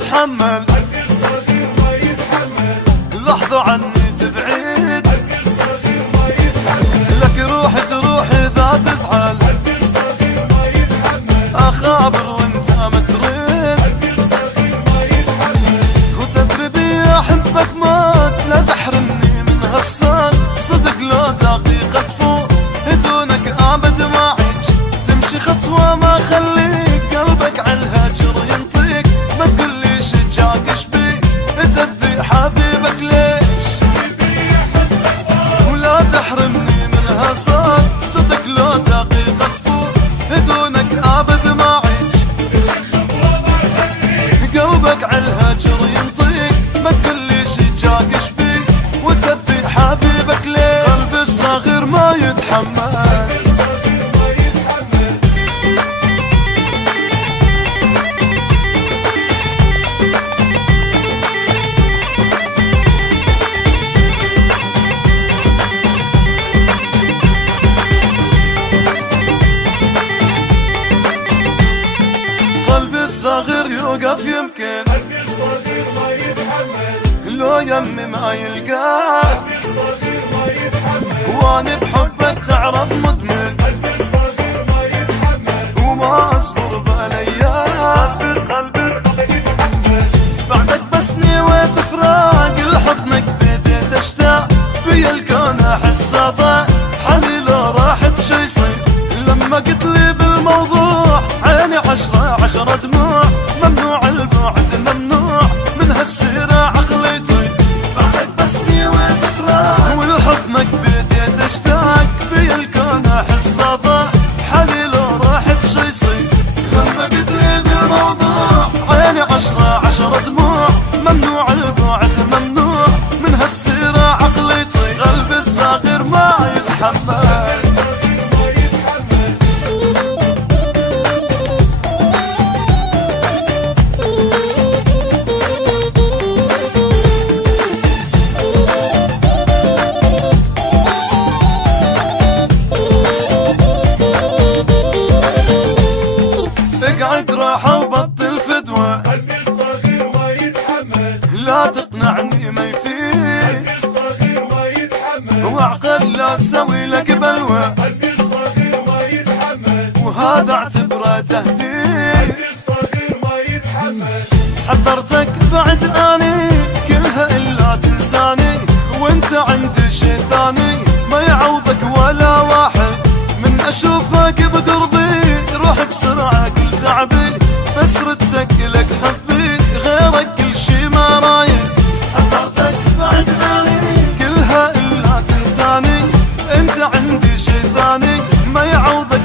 يتحمل، قلبي الصغير ما يتحمل، لحظة عني تبعد، قلبي الصغير ما يتحمل، لك روح تروح إذا تزعل، قلبي الصغير ما يتحمل، أخابر وانت ما ترد، قلبي الصغير ما يتحمل، وتدري بي أحبك موت، لا تحرمني من هالصوت، صدق لو دقيقة تفوت بدونك أبد ما أعيش، تمشي خطوة ما خليك قلبك على الهجر ينطيك، ما تقوليش جاك ايش بيك تأذي حبيبك ليش، ولا تحرمني من هالصوت، صدق لو دقيقة تفوت بدونك أبد ما أعيش، قلبك على الهجر ينطيك، ما تقوليش جاك ايش بيك وتأذي حبيبك ليه، قلبي الصغير ما يتحمل. الصغير ما يتحمل، قلبي الصغير يوقف يمكن، قلبي الصغير ما يتحمل، لو يمي ما يلقاه، قلبي الصغير ما يتحمل، واني بحبك تعرف مدمن، قلبي الصغير ما يتحمل، وما اصبر بالايام، بعدك بس نويت فراق لحضنك بديت اشتاق، في الكون احس ضاع حالي لو راحت شي يصير، لما قلت لي بالموضوع عيني عشرة دموع، ممنوع البعد ممنوع من هالسيرة عقلي يطير، بعدك بس نويت فراق ولحضنك بديت اشتاق، في الكون احس ضاع حالي لو راحت شي يصير، لما قلت لي بالموضوع عيني عشرة دموع، ممنوع البعد ممنوع من هالسيرة عقلي يطير، قلبي الصغير ما يتحمل. الصغير ما يتحمل، اقعد راحة وبطل فدوة، قلبي الصغير ما يتحمل، لا تقنعني ما يفيد، قلبي الصغير ما يتحمل، وعقل لا تسوي لك بلوى، قلبي الصغير ما يتحمل، وهذا اعتبره تهديد، قلبي الصغير ما يتحمل، حذرتك بعد اني كلها الا تنساني، وانت عندي شي ثاني ما يعوضك ولا واحد، من اشوفك بقربي روح بسرعة كل تعبي، بس ردتك لك حبي غيرك كل شي ما رايد، حذرتك بعد اني كلها الا تنساني، انت عندي شي ثاني ما يعوضك